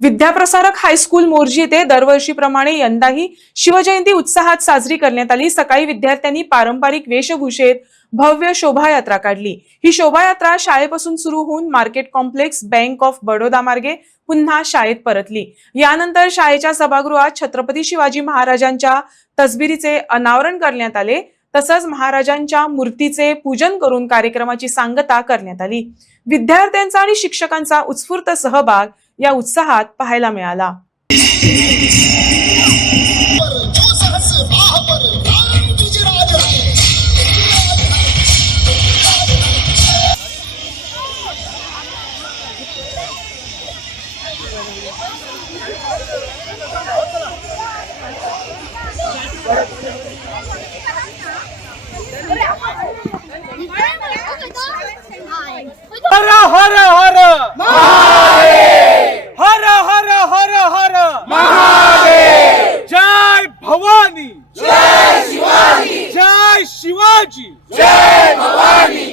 विद्याप्रसारक high school Morjim येथे दरवर्षीप्रमाणे यंदाही शिवजयंती उत्साहात साजरी करण्यात आली। सकाळी विद्यार्थ्यांनी पारंपरिक वेशभूषेत भव्य शोभायात्रा काढली। ही शोभायात्रा शाळेपासून सुरू होऊन market complex, bank of Baroda मार्गे पुन्हा शाळेत परतली। यानंतर शाळेच्या सभागृहात छत्रपती शिवाजी महाराजांच्या तसबिरीचे अनावरण करण्यात आले। तसंच महाराजांच्या मूर्तीचे पूजन करून कार्यक्रमाची सांगता करण्यात आली। विद्यार्थ्यांचा आणि शिक्षकांचा उत्स्फूर्त सहभाग या उत्साहात पाहायला मिळाला। हर हर हर महादेव, हर हर हर हर महादेव, जय भवानी, जय शिवाजी, जय शिवाजी, जय भवानी।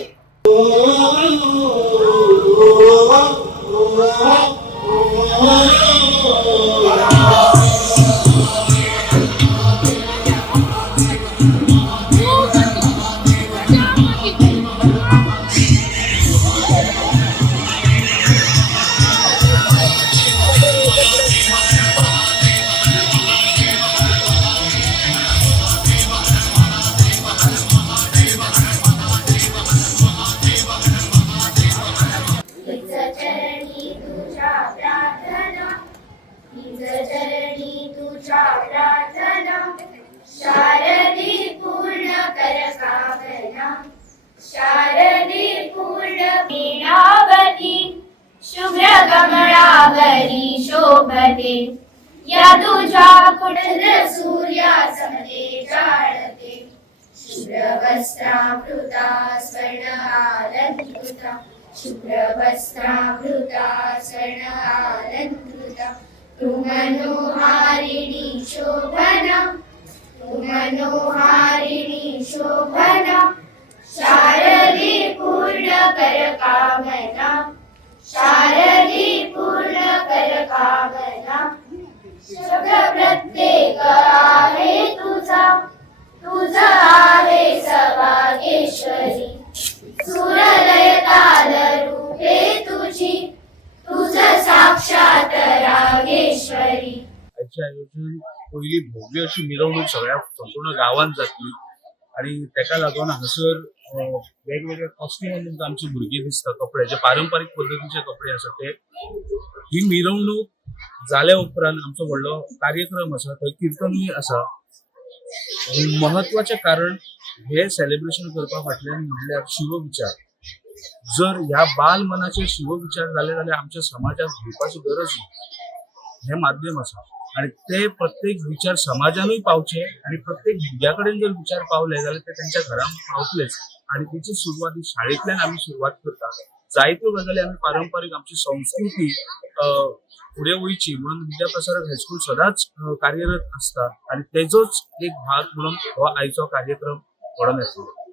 शारदी पूर्ण कर कामना, शारदी पूर्ण वीणावती, शुभ्र कमळावरी शोभते, या तुझ्या कुंडल सूर्यासमते जाळते, शुभ्र वस्त्रावृता स्वर्ण आलंकृता, शुभ्र वस्त्रावृता स्वर्ण आलंकृता, तु मनोहारिणी शोभना, तु मनोहारिणी शोभना, शारदी पूर्ण कर कामना, शारदी पूर्ण कर कामना, शब्द प्रत्येक आहे तुझा, तुझा आहे सवागेश्वरी, सूरलय ताल रूपे तुझी, तुझ साक्षात रागेश्वरी। आयोजन पहिली भव्य अशी मिरवणूक सगळ्या संपूर्ण गावात जातली आणि त्याका लागून हांगासर वेगवेगळ्या कॉस्ट्युमांत आमची भुरगीं दिसता, कपडे जे पारंपारीक पद्धतीचे कपडे आसा ते। ही मिरवणूक जाल्या उपरांत आमचो व्हडलो कार्यक्रम आसा, थंय कीर्तनूय आसा। महत्वाचे कारण हे सेलिब्रेशन करपा फाटल्यान म्हणल्यार शिवविचार। जर ह्या बाल मनाचे शिवविचार जाले जाल्यार आमच्या समाजात घेवपाची गरज ना, हे माध्यम आसा आणि ते प्रत्येक विचार समाजानूय पावचे आणि प्रत्येक भुरग्या कडेन जर विचार पावले जाल्यार ते त्यांच्या घरान पावतलेच आणि त्याची सुरवात ही शाळेंतल्यान आमी सुरवात करता। जायत्यो गजाली आमी पारंपारीक आमची संस्कृती फुडें वयची म्हणून विद्याप्रसारक हायस्कूल सदांच कार्यरत आसता आणि तेजोच एक भाग म्हणून हो आयचो कार्यक्रम घडोवन येतलो।